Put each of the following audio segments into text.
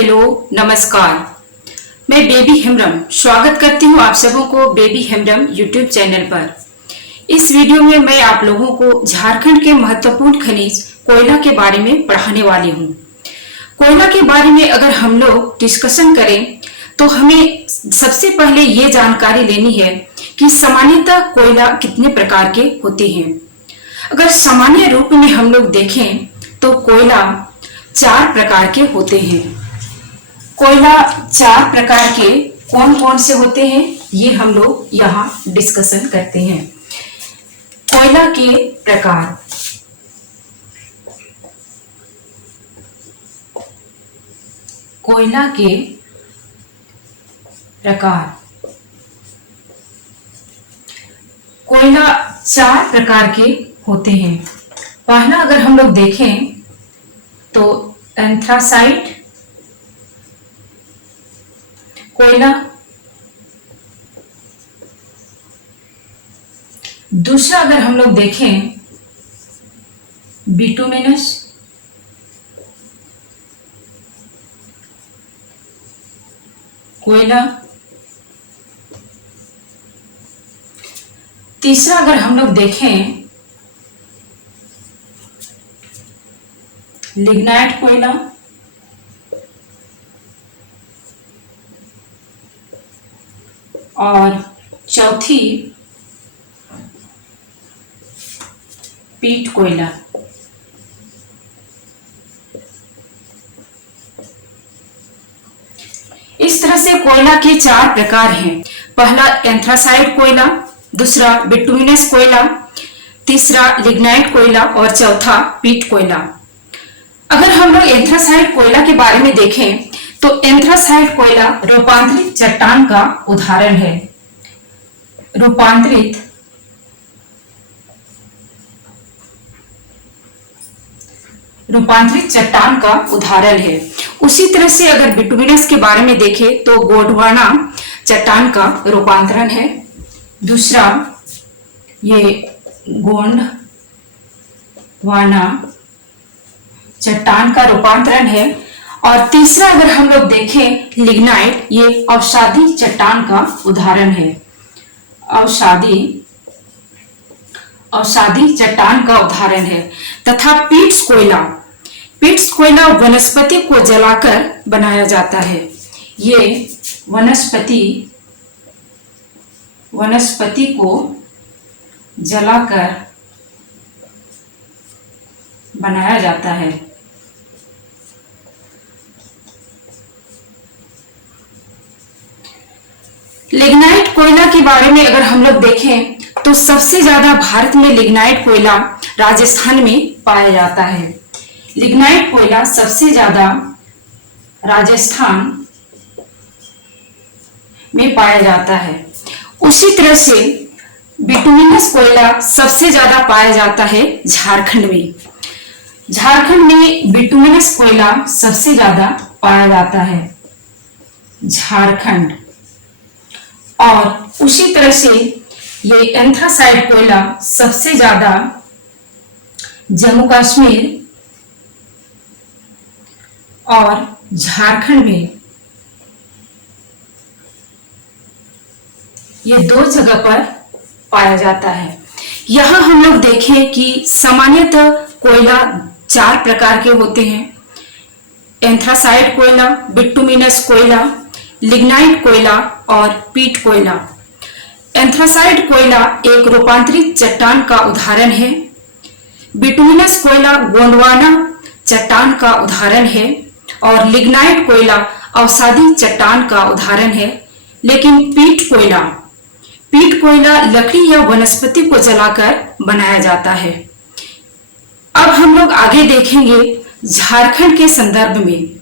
Hello, नमस्कार। मैं baby Hembrom स्वागत करती हूँ आप सबों को बेबी हेम्ब्रम यूट्यूब चैनल पर। इस वीडियो में मैं आप लोगों को झारखंड के महत्वपूर्ण खनिज कोयला के बारे में पढ़ाने वाली हूँ। कोयला के बारे में अगर हम लोग डिस्कशन करें तो हमें सबसे पहले ये जानकारी लेनी है कि सामान्यतः कोयला कितने प्रकार के होते हैं। अगर सामान्य रूप में हम लोग देखें तो कोयला 4 प्रकार के होते हैं। कोयला 4 प्रकार के कौन कौन से होते हैं ये हम लोग यहाँ डिस्कशन करते हैं। कोयला के प्रकार। कोयला के प्रकार। कोयला 4 प्रकार के होते हैं। पहला अगर हम लोग देखें तो एंथ्रासाइट कोयला, दूसरा अगर हम लोग देखें बिटुमिनस कोयला, तीसरा अगर हम लोग देखें लिग्नाइट कोयला, और चौथी पीट कोयला। इस तरह से कोयला के 4 प्रकार हैं। पहला एंथ्रासाइट कोयला, दूसरा बिटुमिनस कोयला, तीसरा लिग्नाइट कोयला और चौथा पीट कोयला। अगर हम लोग एंथ्रासाइट कोयला के बारे में देखें तो एंथ्रासाइट कोयला रूपांतरित चट्टान का उदाहरण है। रूपांतरित चट्टान का उदाहरण है। उसी तरह से अगर बिटुमिनस के बारे में देखें तो गोंडवाना चट्टान का रूपांतरण है। दूसरा ये गोंडवाना चट्टान का रूपांतरण है। और तीसरा अगर हम लोग देखें लिग्नाइट, ये अवसादी चट्टान का उदाहरण है। अवसादी चट्टान का उदाहरण है। तथा पीट्स कोयला वनस्पति को जलाकर बनाया जाता है। ये वनस्पति को जलाकर बनाया जाता है। लिग्नाइट कोयला के बारे में अगर हम लोग देखें तो सबसे ज्यादा भारत में लिग्नाइट कोयला राजस्थान में पाया जाता है। लिग्नाइट कोयला सबसे ज्यादा राजस्थान में पाया जाता है। उसी तरह से बिटुमिनस कोयला सबसे ज्यादा पाया जाता है झारखंड में। झारखंड में बिटुमिनस कोयला सबसे ज्यादा पाया जाता है, झारखंड। और उसी तरह से ये एंथ्रासाइट कोयला सबसे ज्यादा जम्मू कश्मीर और झारखंड में, ये 2 जगह पर पाया जाता है। यहां हम लोग देखें कि सामान्यतः कोयला 4 प्रकार के होते हैं। एंथ्रासाइट कोयला, बिटुमिनस कोयला, लिग्नाइट कोयला और पीट कोयला। एंथ्रासाइट कोयला एक रूपांतरित चट्टान का उदाहरण है। बिटुमिनस कोयला गोंडवाना चट्टान का उदाहरण है और लिग्नाइट कोयला अवसादी चट्टान का उदाहरण है। लेकिन पीट कोयला लकड़ी या वनस्पति को जलाकर बनाया जाता है। अब हम लोग आगे देखेंगे झारखंड के संदर्भ में।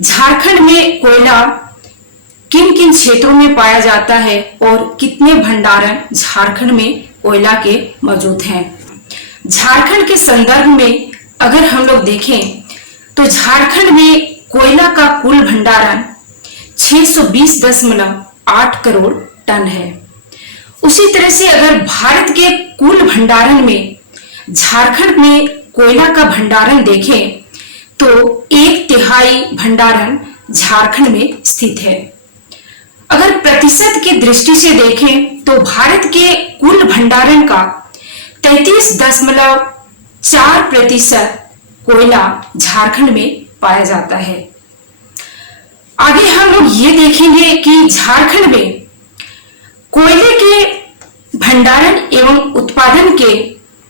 झारखंड में कोयला किन किन क्षेत्रों में पाया जाता है और कितने भंडारण झारखंड में कोयला के मौजूद हैं। झारखंड के संदर्भ में अगर हम लोग देखें तो झारखंड में कोयला का कुल भंडारण 620.8 करोड़ टन है। उसी तरह से अगर भारत के कुल भंडारण में झारखंड में कोयला का भंडारण देखें तो 1/3 भंडारण झारखंड में स्थित है। अगर प्रतिशत की दृष्टि से देखें तो भारत के कुल भंडारण का 33.4% कोयला झारखंड में पाया जाता है। आगे हम लोग ये देखेंगे कि झारखंड में कोयले के भंडारण एवं उत्पादन के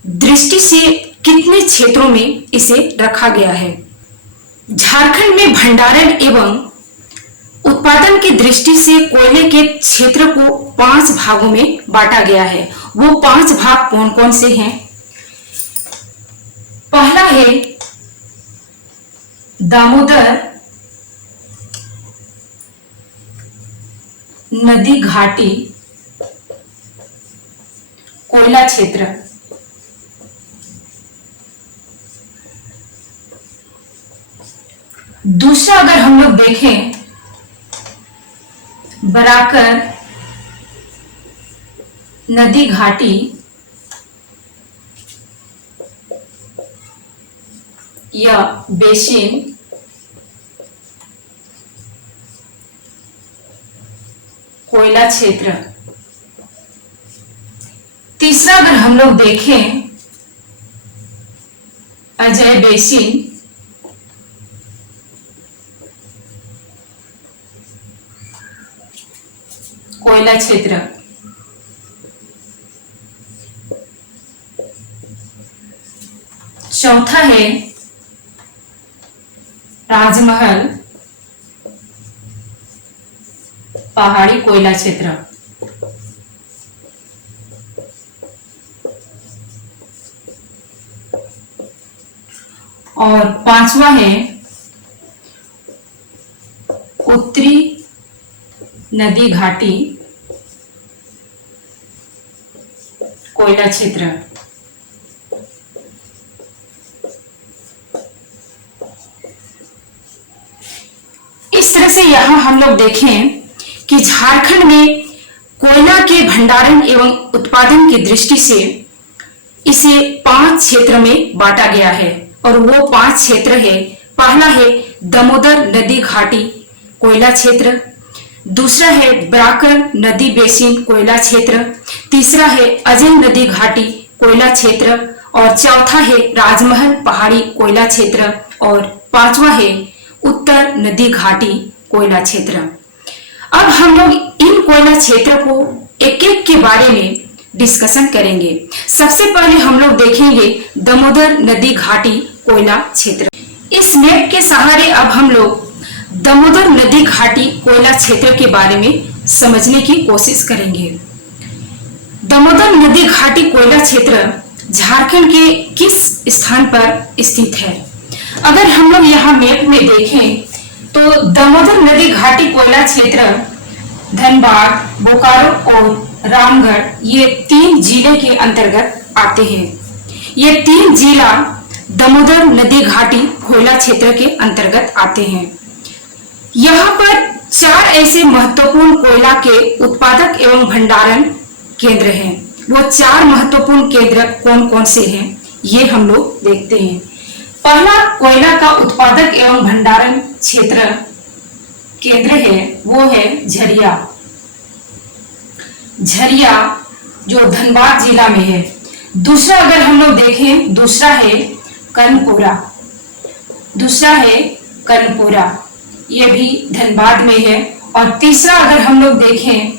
दृष्टि से कितने क्षेत्रों में इसे रखा गया है। झारखंड में भंडारण एवं उत्पादन की दृष्टि से कोयले के क्षेत्र को 5 भागों में बांटा गया है। वो 5 भाग कौन कौन से हैं? पहला है दामोदर नदी घाटी कोयला क्षेत्र। दूसरा अगर हम लोग देखें बराकर नदी घाटी या बेसिन कोयला क्षेत्र। तीसरा अगर हम लोग देखें अजय बेसिन कोयला क्षेत्र। चौथा है राजमहल पहाड़ी कोयला क्षेत्र। और पांचवा है उत्तरी नदी घाटी कोयला क्षेत्र। इस तरह से यहां हम लोग देखें कि झारखंड में कोयला के भंडारण एवं उत्पादन की दृष्टि से इसे 5 क्षेत्र में बांटा गया है और वो 5 क्षेत्र है। पहला है दामोदर नदी घाटी कोयला क्षेत्र, दूसरा है बराकर नदी बेसिन कोयला क्षेत्र, तीसरा है अजय नदी घाटी कोयला क्षेत्र और चौथा है राजमहल पहाड़ी कोयला क्षेत्र और पांचवा है उत्तर नदी घाटी कोयला क्षेत्र। अब हम लोग इन कोयला क्षेत्र को एक एक के बारे में डिस्कशन करेंगे। सबसे पहले हम लोग देखेंगे दामोदर नदी घाटी कोयला क्षेत्र। इस मैप के सहारे अब हम लोग दामोदर नदी घाटी कोयला क्षेत्र के बारे में समझने की कोशिश करेंगे। दामोदर नदी घाटी कोयला क्षेत्र झारखंड के किस स्थान पर स्थित है? अगर हम लोग यहाँ मैप में देखें तो दामोदर नदी घाटी कोयला क्षेत्र धनबाद, बोकारो और रामगढ़ ये 3 जिले के अंतर्गत आते हैं। ये 3 जिला दामोदर नदी घाटी कोयला क्षेत्र के अंतर्गत आते हैं। यहाँ पर 4 ऐसे महत्वपूर्ण कोयला के उत्पादक एवं भंडारण केंद्र हैं। वो 4 महत्वपूर्ण केंद्र कौन कौन से हैं ये हम लोग देखते हैं। पहला कोयला का उत्पादक एवं भंडारण क्षेत्र केंद्र है वो है झरिया। झरिया जो धनबाद जिला में है। दूसरा अगर हम लोग देखें दूसरा है कर्णपुरा। दूसरा है कर्णपुरा ये भी धनबाद में है। और तीसरा अगर हम लोग देखें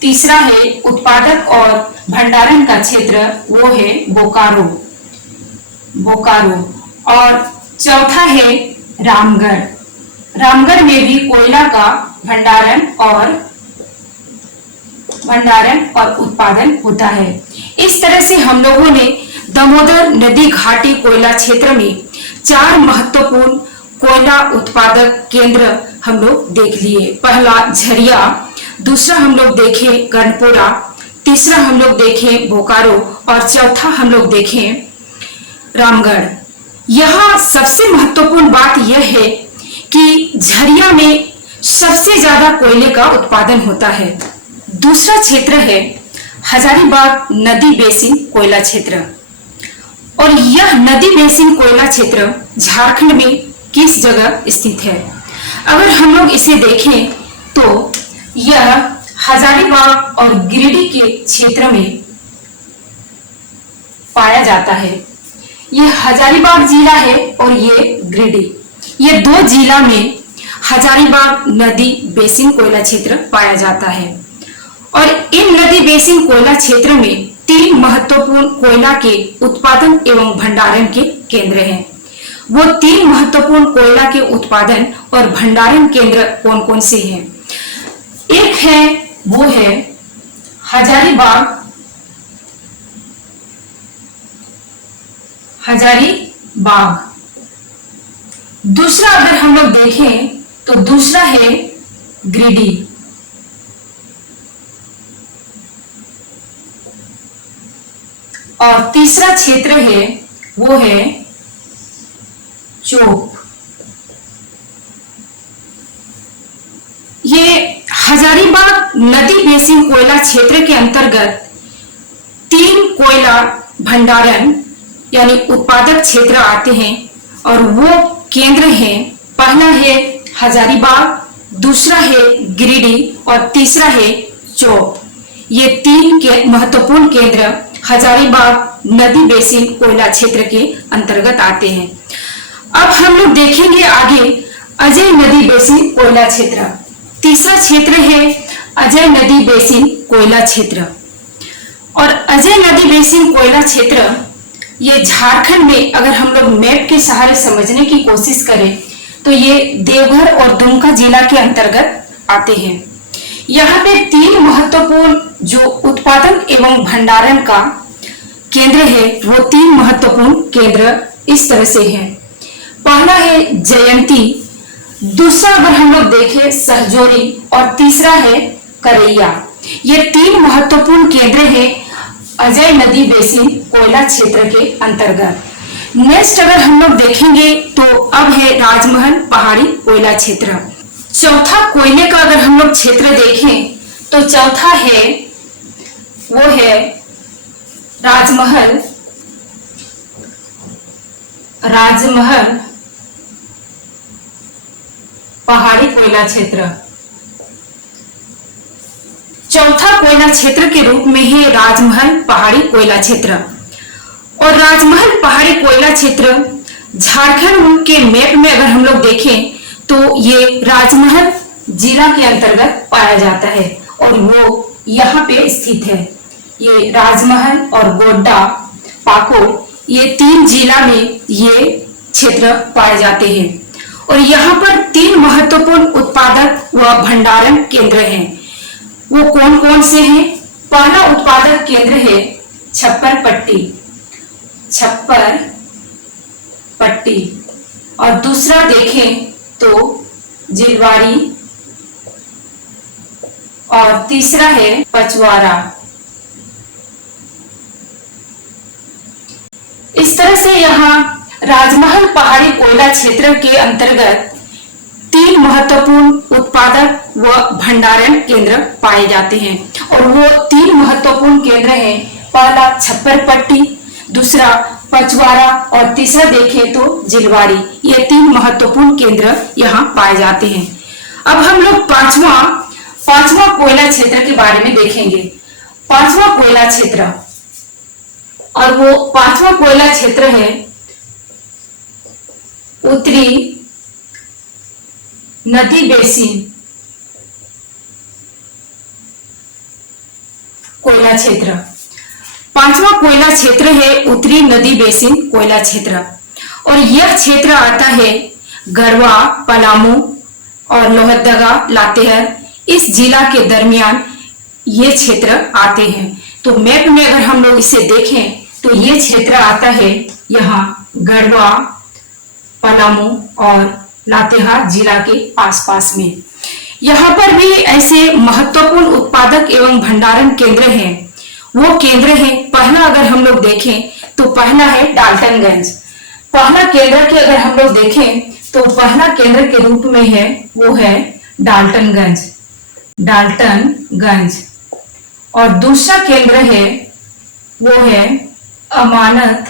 तीसरा है उत्पादक और भंडारण का क्षेत्र वो है बोकारो। बोकारो और चौथा है रामगढ़। रामगढ़ में भी कोयला का भंडारण और उत्पादन होता है। इस तरह से हम लोगों ने दामोदर नदी घाटी कोयला क्षेत्र में 4 महत्वपूर्ण कोयला उत्पादक केंद्र हम लोग देख लिए। पहला झरिया, दूसरा हम लोग देखें कर्णपुरा, तीसरा हम लोग देखें बोकारो और चौथा हम लोग देखें रामगढ़। यहाँ सबसे महत्वपूर्ण बात यह है कि झरिया में सबसे ज्यादा कोयले का उत्पादन होता है। दूसरा क्षेत्र है हजारीबाग नदी बेसिन कोयला क्षेत्र और यह नदी बेसिन कोयला क्षेत्र झारखंड में किस जगह स्थित है? अगर हम लोग इसे देखें तो यह हजारीबाग और गिरिडीह के क्षेत्र में पाया जाता है। ये हजारीबाग जिला है और ये गिरिडीह, ये दो जिला में हजारीबाग नदी बेसिन कोयला क्षेत्र पाया जाता है। और इन नदी बेसिन कोयला क्षेत्र में 3 महत्वपूर्ण कोयला के उत्पादन एवं भंडारण के केंद्र हैं। वो 3 महत्वपूर्ण कोयला के उत्पादन और भंडारण केंद्र कौन कौन से हैं? एक है वो है हजारीबाग। दूसरा अगर हम लोग देखें तो दूसरा है गिरिडीह। और तीसरा क्षेत्र है वो है चोप। ये हजारीबाग नदी बेसिन कोयला क्षेत्र के अंतर्गत 3 कोयला भंडारण यानी उत्पादक क्षेत्र आते हैं और वो केंद्र हैं, पहला है हजारीबाग, दूसरा है गिरिडीह और तीसरा है चोप। ये 3 के महत्वपूर्ण केंद्र हजारीबाग नदी बेसिन कोयला क्षेत्र के अंतर्गत आते हैं। अब हम लोग देखेंगे आगे अजय नदी बेसिन कोयला क्षेत्र। तीसरा क्षेत्र है अजय नदी बेसिन कोयला क्षेत्र। और अजय नदी बेसिन कोयला क्षेत्र ये झारखंड में, अगर हम लोग मैप के सहारे समझने की कोशिश करें तो ये देवघर और दुमका जिला के अंतर्गत आते हैं। यहाँ पे 3 महत्वपूर्ण जो उत्पादन एवं भंडारण का केंद्र है वो 3 महत्वपूर्ण केंद्र इस तरह से हैं। पहला है जयंती, दूसरा अगर हम लोग देखें सहजोरी और तीसरा है करैया। ये 3 महत्वपूर्ण केंद्र है अजय नदी बेसिन कोयला क्षेत्र के अंतर्गत। नेक्स्ट अगर हम लोग देखेंगे तो अब है राजमहल पहाड़ी कोयला क्षेत्र। चौथा कोयले का अगर हम लोग क्षेत्र देखें तो चौथा है वो है राजमहल पहाड़ी कोयला क्षेत्र। चौथा कोयला क्षेत्र के रूप में है राजमहल पहाड़ी कोयला क्षेत्र। और राजमहल पहाड़ी कोयला क्षेत्र झारखंड के मैप में अगर हम लोग देखें तो ये राजमहल जिला के अंतर्गत पाया जाता है और वो यहाँ पे स्थित है। ये राजमहल और गोड्डा, पाकुड़, ये 3 जिला में ये क्षेत्र पाए जाते हैं। और यहाँ पर 3 महत्वपूर्ण उत्पादक व भंडारण केंद्र हैं। वो कौन कौन से हैं? पहला उत्पादक केंद्र है छप्पर पट्टी और दूसरा देखें तो जिलवारी और तीसरा है पचवारा। इस तरह से यहाँ राजमहल पहाड़ी कोयला क्षेत्र के अंतर्गत 3 महत्वपूर्ण उत्पादक व भंडारण केंद्र पाए जाते हैं। और वो 3 महत्वपूर्ण केंद्र हैं, पहला छप्पर पट्टी, दूसरा पचवारा और तीसरा देखें तो जिलवारी। ये 3 महत्वपूर्ण केंद्र यहाँ पाए जाते हैं। अब हम लोग पांचवा कोयला क्षेत्र के बारे में देखेंगे। 5वां कोयला क्षेत्र, और वो 5वां कोयला क्षेत्र है उत्तरी नदी बेसिन कोयला क्षेत्र। 5वां कोयला क्षेत्र है उत्तरी नदी बेसिन कोयला क्षेत्र। और यह क्षेत्र आता है गढ़वा, पलामू और लोहरदगा, लातेहार, इस जिला के दरमियान ये क्षेत्र आते हैं। तो मैप में अगर हम लोग इसे देखें तो ये क्षेत्र आता है यहाँ गढ़वा, पलामू और लातेहार जिला के आसपास में। यहाँ पर भी ऐसे महत्वपूर्ण उत्पादक एवं भंडारण केंद्र हैं। वो केंद्र है, पहला अगर हम लोग देखें तो पहला है डाल्टनगंज। पहला केंद्र के अगर हम लोग देखें तो पहला केंद्र के रूप में है वो है डाल्टनगंज। और दूसरा केंद्र है वो है अमानत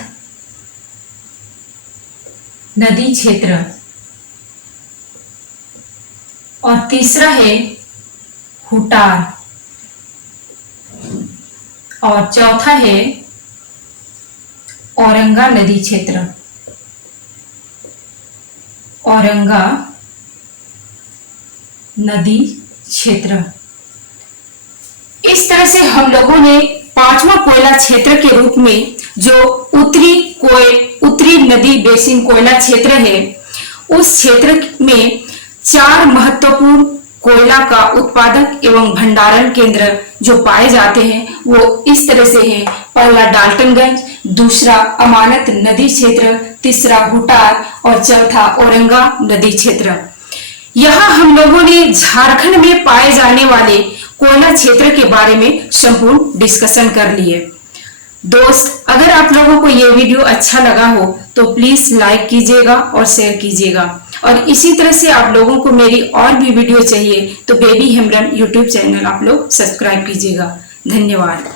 नदी क्षेत्र। और तीसरा है हुटार और चौथा है औरंगा नदी क्षेत्र। औरंगा नदी क्षेत्र। इस तरह से हम लोगों ने पांचवा कोयला क्षेत्र के रूप में जो उत्तरी नदी बेसिन कोयला क्षेत्र है, उस क्षेत्र में 4 महत्वपूर्ण कोयला का उत्पादक एवं भंडारण केंद्र जो पाए जाते हैं वो इस तरह से हैं। पहला डाल्टनगंज, दूसरा अमानत नदी क्षेत्र, तीसरा हुटार और चौथा औरंगा नदी क्षेत्र। यहाँ हम लोगों ने झारखंड में पाए जाने वाले कोयला क्षेत्र के बारे में संपूर्ण डिस्कशन कर लिए। दोस्त, अगर आप लोगों को ये वीडियो अच्छा लगा हो तो प्लीज लाइक कीजिएगा और शेयर कीजिएगा, और इसी तरह से आप लोगों को मेरी और भी वीडियो चाहिए तो बेबी हेम्ब्रम यूट्यूब चैनल आप लोग सब्सक्राइब कीजिएगा। धन्यवाद।